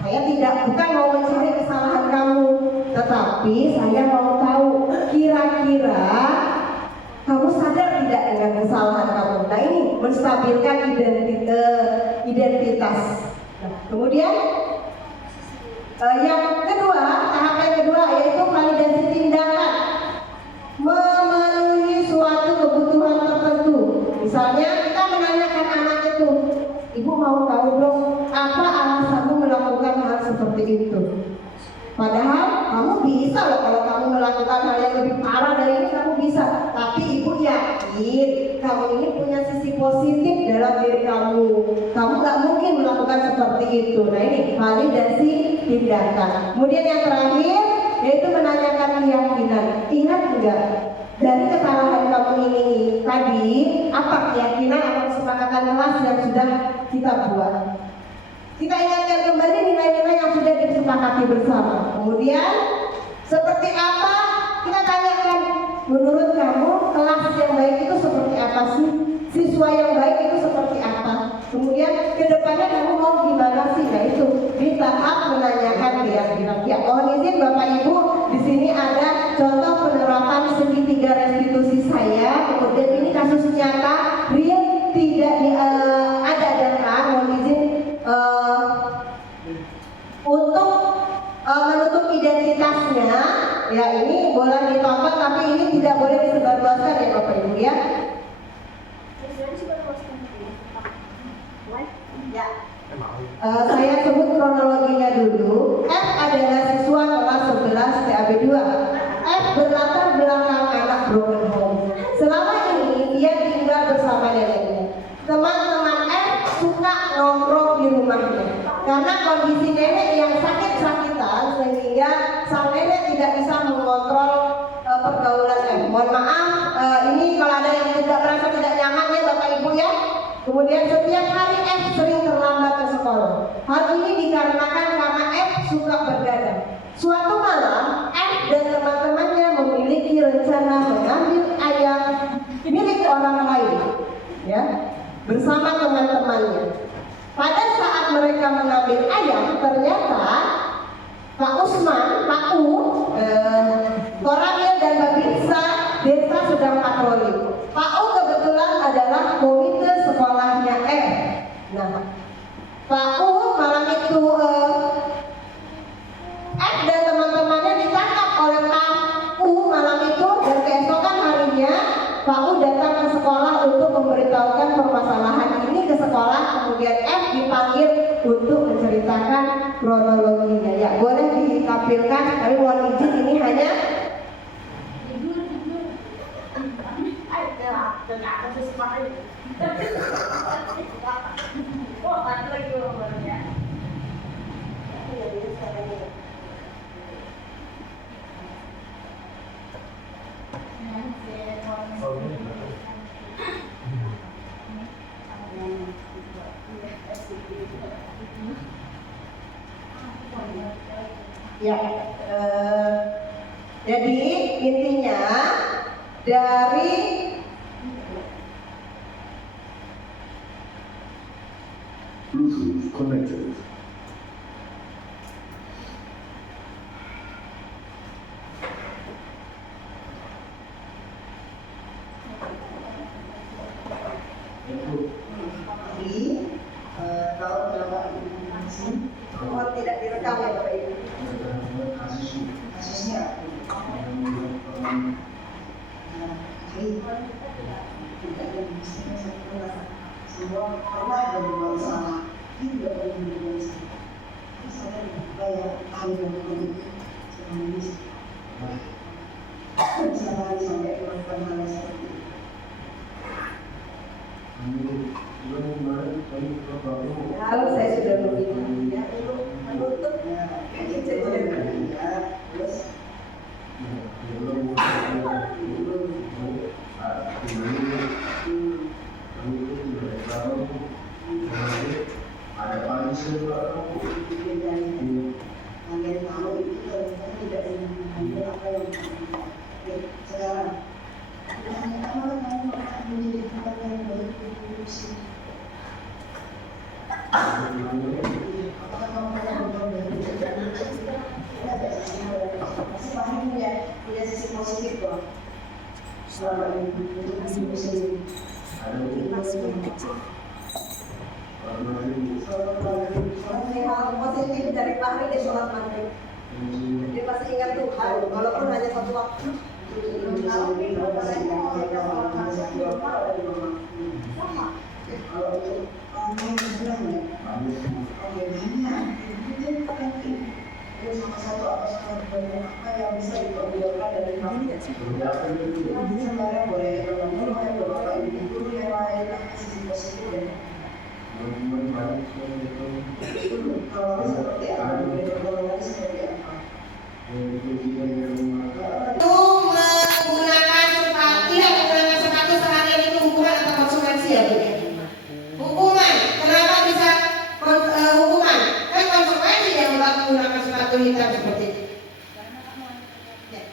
saya bukan mau mencari kesalahan kamu, tetapi saya mau tahu kira-kira kamu sadar tidak dengan kesalahan kamu. Nah, ini menstabilkan identitas. Nah, kemudian yang kedua, tahap yang kedua yaitu validasi tindakan, memenuhi suatu kebutuhan tertentu. Misalnya kita menanyakan anak itu, ibu mau tahu dong apa alasanmu melakukan hal seperti itu. Padahal kamu bisa loh, kalau kamu melakukan hal yang lebih parah dari ini kamu bisa. Tapi ibu yakin kamu ini punya sisi positif dalam diri kamu. Kamu gak mungkin melakukan seperti itu. Nah, ini validasi tindakan. Kemudian yang terakhir yaitu menanyakan keyakinan. Ingat enggak dari kesalahan kamu ini tadi, apa keyakinan atau kesepakatan kelas yang sudah kita buat? Kita ingatkan kembali nilai-nilai yang sudah disepakati bersama. Kemudian seperti apa? Kita tanyakan, menurut kamu kelas yang baik itu seperti apa sih? Siswa yang baik itu seperti apa? Kemudian kedepannya kamu mau gimana sih? Nah, itu di tahap menanyakan keyakinan. Ya, mohon izin Bapak Ibu, di sini ada contoh penerapan segitiga restitusi saya. Kemudian ini kasus nyata, real, tidak ada-adakan. Mohon izin untuk menutup identitasnya. Ya, ini boleh ditonton, tapi ini tidak boleh disebarluaskan ya Bapak Ibu ya. Ya. Saya sebut kronologinya dulu. F adalah siswa kelas 11 TAB 2. F berlatar belakang anak broken home. Selama ini dia tinggal bersama neneknya. Teman-teman F suka nongkrong di rumahnya karena kondisi nenek yang sakit-sakitan sehingga sang nenek tidak bisa mengontrol pergaulan F. Mohon maaf, ini kalau ada yang tidak merasa tidak nyaman ya Bapak Ibu ya. Kemudian setiap hari F sering terlambat ke sekolah. Hal ini dikarenakan karena F suka bergadang. Suatu malam F dan teman-temannya memiliki rencana mengambil ayam milik orang lain, ya, bersama teman-temannya. Pada saat mereka mengambil ayam, ternyata Pak Usman, Pak U, Koramil dan Babinsa desa sedang patroli. Pak U kebetulan adalah komite sekolahnya F. Nah, Pak U malam itu F dan teman-temannya ditangkap oleh Pak U malam itu, dan keesokan harinya Pak U datang ke sekolah untuk memberitahukan permasalahan ini ke sekolah. Kemudian F dipanggil untuk menceritakan kronologinya. Ya, boleh ditampilkan, tapi mohon izin ini hanya ya, jadi intinya dari Bluetooth connected. kalau Bapak mohon tidak direkam ya Bapak Ibu. Kasusnya semua pernah ada masalah, tidak ada masalah. Saya Kalau saya sudah meminta. Positif dari pagi dia sholat maghrib. Dia pasti ingat Tuhan, walaupun hanya satu waktu.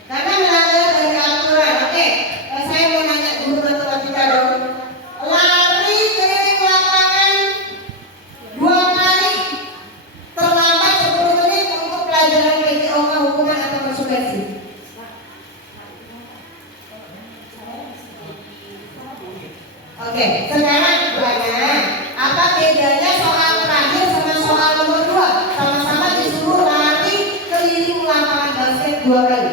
Karena melanggar dari aturan. Oke, saya mau nanya guru matematika dong. Lari keliling lapangan 2 kali terlambat 10 menit untuk pelajaran PJOK hukuman atau konsekuensi. Oke, sekarang bertanya, apa bedanya soal terakhir sama soal nomor 2? Sama-sama disuruh lari keliling lapangan basket 2 kali.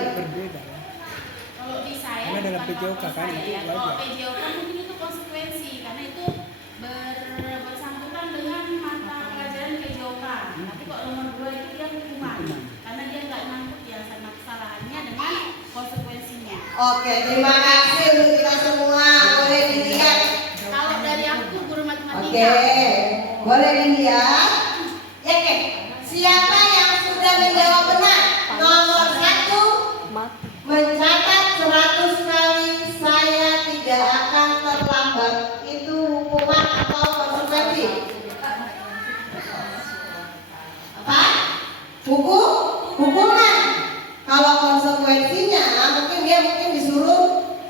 Kalau di saya Karena dalam bukan PJOK kalau kan, saya itu ya. wajar. Kalau PJOK mungkin itu konsekuensi karena itu bersangkutan dengan mata pelajaran PJOK. Tapi kalau nomor 2 itu dia hukuman karena dia nggak nyangkut ya sama kesalahannya dengan konsekuensinya. Oke, terima kasih untuk kita semua. Boleh dilihat. Kalau dari aku guru matematika. Oke, boleh dilihat. Ya, oke. Siapa yang sudah menjawab benar? Nomor 1 mencatat 100 kali saya tidak akan terlambat. Itu hukuman atau konsekuensi? Apa? Hukuman. Kalau konsekuensinya mungkin disuruh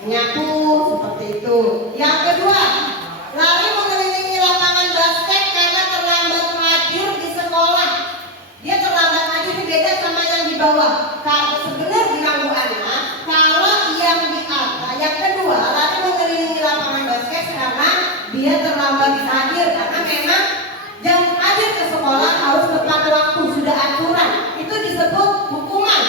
nyapu seperti itu. Yang kedua, lari mengelilingi lapangan basket karena terlambat hadir di sekolah. Dia terlambat hadir itu beda sama yang di bawah. Kalau sebenarnya diganggu anak, kalau yang di atas, yang kedua, lari mengelilingi lapangan basket karena dia terlambat hadir karena memang jam hadir ke sekolah harus tepat waktu, sudah aturan. Itu disebut hukuman.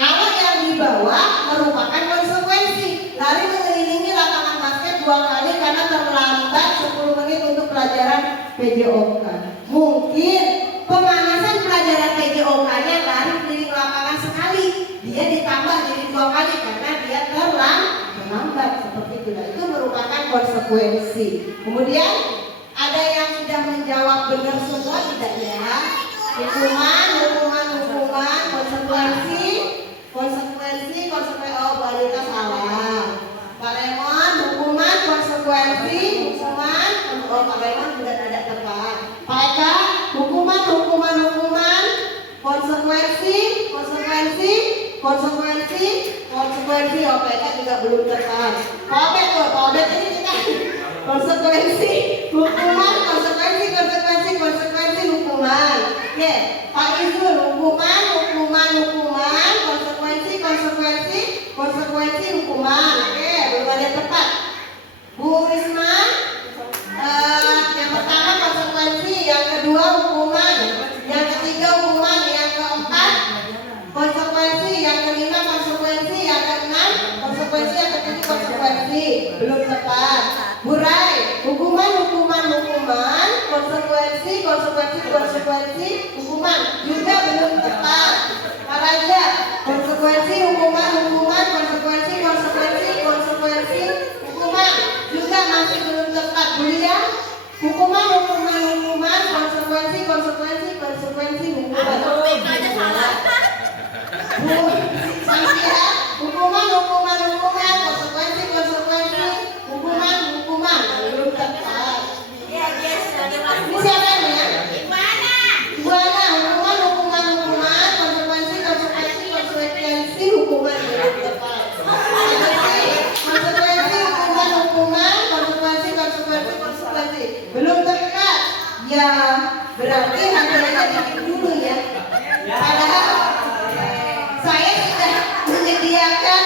Kalau yang di bawah merupakan konsekuensi. Lari mengelilingi lapangan basket 2 kali karena terlambat 10 menit untuk pelajaran PJOK. Mungkin pemanasan pelajaran PJOK-nya lari keliling lapangan sekali. Dia ditambah jadi 2 kali karena dia terlambat seperti itu. Nah, itu merupakan konsekuensi. Kemudian ada yang sudah menjawab benar semua tidak ya? Hukuman, konsekuensi, oh Bu Anita salah. Pak Raymond, hukuman, konsekuensi, hukuman, oh Pak Raymond juga ada tepat. Pak Eka, hukuman, konsekuensi, oh Pak Eka juga belum tepat. Pak Obed ini kita konsekuensi, hukuman, konsekuensi, hukuman. Oke, Pak Izul, hukuman, konsekuensi, hukuman. Oke, belum ada tepat. Bu Risma, yang pertama konsekuensi, yang kedua hukuman, yang ketiga hukuman, yang keempat konsekuensi, yang kelima konsekuensi, yang keenam konsekuensi, yang ketujuh konsekuensi. Belum tepat. Bu Rai, hukuman, konsekuensi, hukuman. Juga benar. konsekuensi hukuman. Aduh, BK aja salah. Sanksi ya, hukuman, konsekuensi, hukuman, belum tepat. Iya, dia sudah Ini dilakukan. siapa yang ya? Gimana? Buana, hukuman, konsekuensi, hukuman belum tepat. Konsekuensi belum tepat. Ya, berarti harganya dikit dulu ya. Padahal saya sudah menyediakan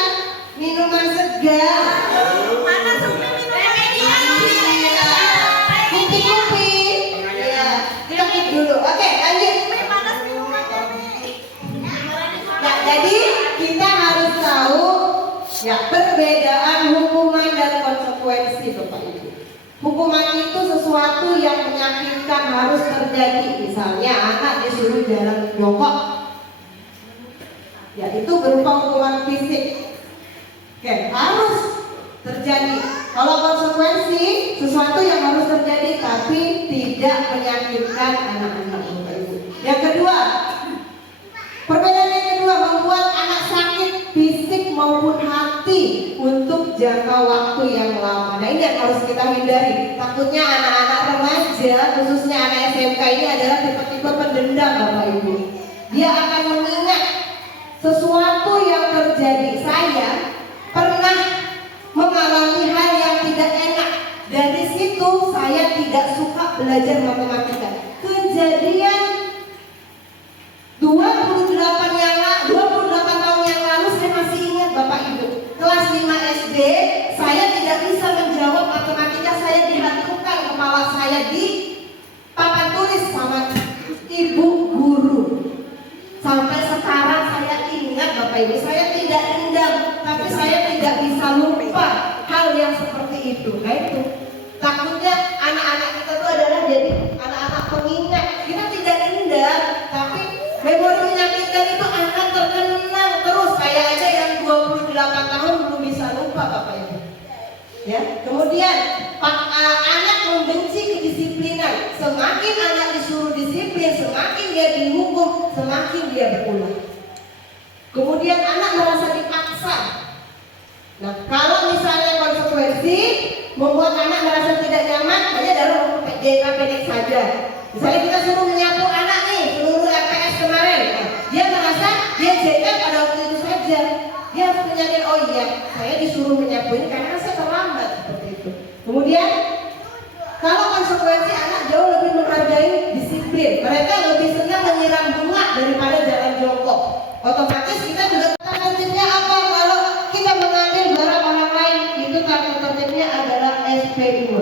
minuman segar. Mana sudah Kopi. Ya, kita keep dulu. Oke, lanjut. Ya, jadi kita harus tahu ya perbedaan hukuman dan konsekuensi, Bapak Ibu. Hukuman itu sesuatu yang menyakitkan harus terjadi. Misalnya anak disuruh jalan jongkok, ya itu berupa hukuman fisik. Oke, harus terjadi. Kalau konsekuensi sesuatu yang harus terjadi tapi tidak menyakitkan anak-anak, Bapak Ibu. Yang kedua, perbedaan yang kedua, membuat anak sakit fisik maupun hati untuk jangka waktu yang lama. Nah, ini yang harus kita hindari. Takutnya anak-anak remaja, khususnya anak SMK ini adalah tipe-tipe pendendam, Bapak Ibu. Dia akan mengingat sesuatu yang terjadi. Saya pernah mengalami hal yang tidak enak. Dari situ saya tidak suka belajar matematika. Kejadian 28 tahun yang lalu saya masih ingat, Bapak Ibu. Kelas 5 SD, saya tidak bisa menjawab matematika. Saya dihantukan kepala saya di papan tulis sama ibu guru. Sampai sekarang saya ingat, Bapak Ibu. Saya tidak dendam, tapi saya tidak bisa lupa hal yang seperti itu. Nah itu, takutnya anak-anak kita itu adalah jadi anak-anak pengingat. Kita tidak dendam, tapi memori menyakitkan itu akan terkenang terus. Saya aja yang 28 tahun belum bisa lupa, Bapak Ibu. Ya, kemudian anak membenci kedisiplinan. Semakin anak disuruh disiplin, semakin dia dihukum, semakin dia berulang. Kemudian anak merasa dipaksa. Nah, kalau misalnya konsekuensi membuat anak merasa tidak nyaman, hanya dalam pendek saja. Misalnya kita suruh menyapu anak nih, seluruh LPS kemarin, dia merasa dia JK pada waktu itu saja. Dia harus menyadari, oh iya, saya disuruh menyapu ini karena saya terlambat, seperti itu. Kemudian, kalau konsekuensi anak jauh lebih menghargai disiplin. Mereka lebih senang menyiram bunga daripada jalan jongkok. Otomatis kita juga tata tertibnya apa? Kalau kita mengambil barang orang lain, itu tata tertibnya adalah SP2.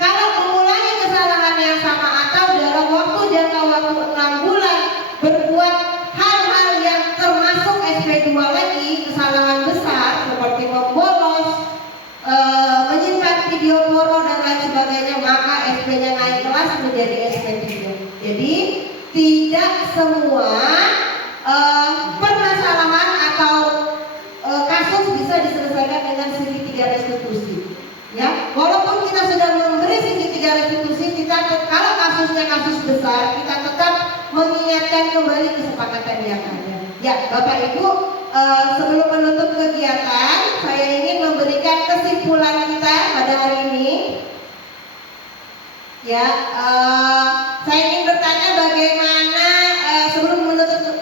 Kalau mengulangi kesalahan yang sama atau dalam jangka waktu 6 bulan berbuat hal-hal yang termasuk SP2 lagi, kesalahan besar seperti membolos, menyimpan video porno dan lain sebagainya, maka SP-nya naik kelas menjadi SP3. Jadi tidak semua permasalahan atau kasus bisa diselesaikan dengan segitiga restitusi. Ya, walaupun kita sudah memberi segitiga restitusi, kita kalau kasusnya kasus besar, kita tetap mengingatkan kembali kesepakatan yang ada. Ya, Bapak Ibu, sebelum menutup kegiatan, saya ingin memberikan kesimpulan kita pada hari ini. Ya, saya ingin bertanya bagaimana sebelum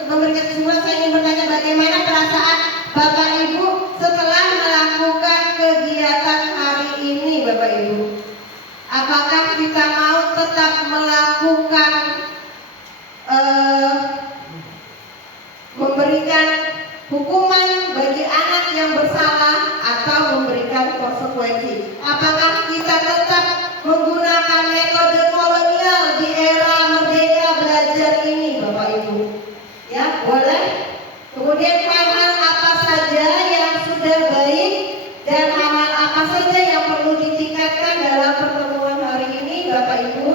memberikan kesimpulan, saya ingin bertanya bagaimana perasaan Bapak Ibu setelah melakukan kegiatan hari ini, Bapak Ibu. Apakah kita mau tetap melakukan memberikan hukuman bagi anak yang bersalah atau memberikan konsekuensi? Apakah kita tetap menggunakan metode kolonial di era merdeka belajar ini, Bapak Ibu? Ya, boleh. Kemudian hal-hal apa saja yang sudah baik dan hal-hal apa saja yang perlu ditingkatkan dalam pertemuan hari ini, Bapak Ibu?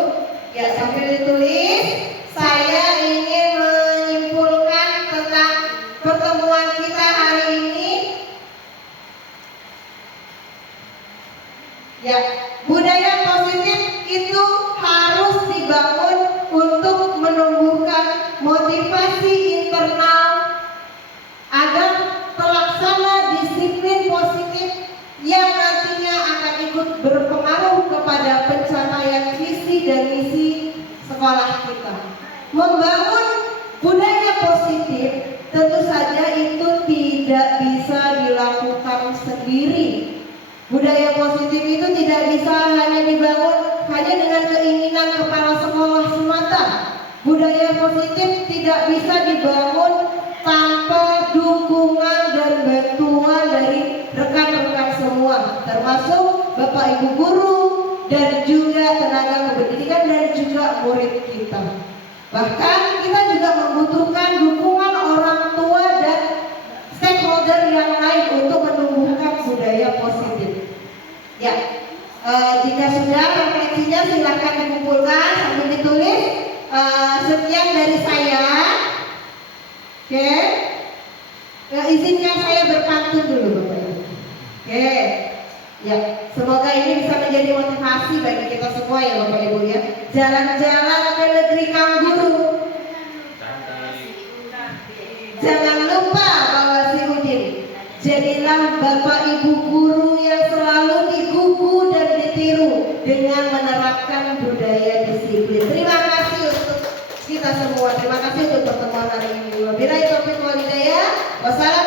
Ya, sambil ditulis. Saya ingin menyimpulkan tentang pertemuan kita hari ini. Ya, budaya positif itu harus dibangun untuk menumbuhkan Membangun budaya positif tentu saja itu tidak bisa dilakukan sendiri. Budaya positif itu tidak bisa hanya dibangun hanya dengan keinginan kepala sekolah semata. Budaya positif tidak bisa dibangun tanpa dukungan dan bantuan dari rekan-rekan semua, termasuk Bapak Ibu guru dan juga tenaga kependidikan dan juga murid kita. Bahkan kita juga membutuhkan dukungan orang tua dan stakeholder yang lain untuk menumbuhkan budaya positif. Ya, jika sudah refleksinya silahkan dikumpulkan sambil ditulis. Sekian dari saya. Oke. Izinkan saya berpantun dulu Bapak Ibu. Oke. Ya, semoga ini bisa menjadi motivasi bagi kita semua ya Bapak Ibu ya. Jalan-jalan ke negeri kanguru. Jangan lupa bawa si Udin. Jadilah Bapak Ibu guru yang selalu digugu dan ditiru dengan menerapkan budaya disiplin. Terima kasih untuk kita semua. Terima kasih untuk pertemuan hari ini. Wabillahi taufiq wal hidayah. Wassalamualaikum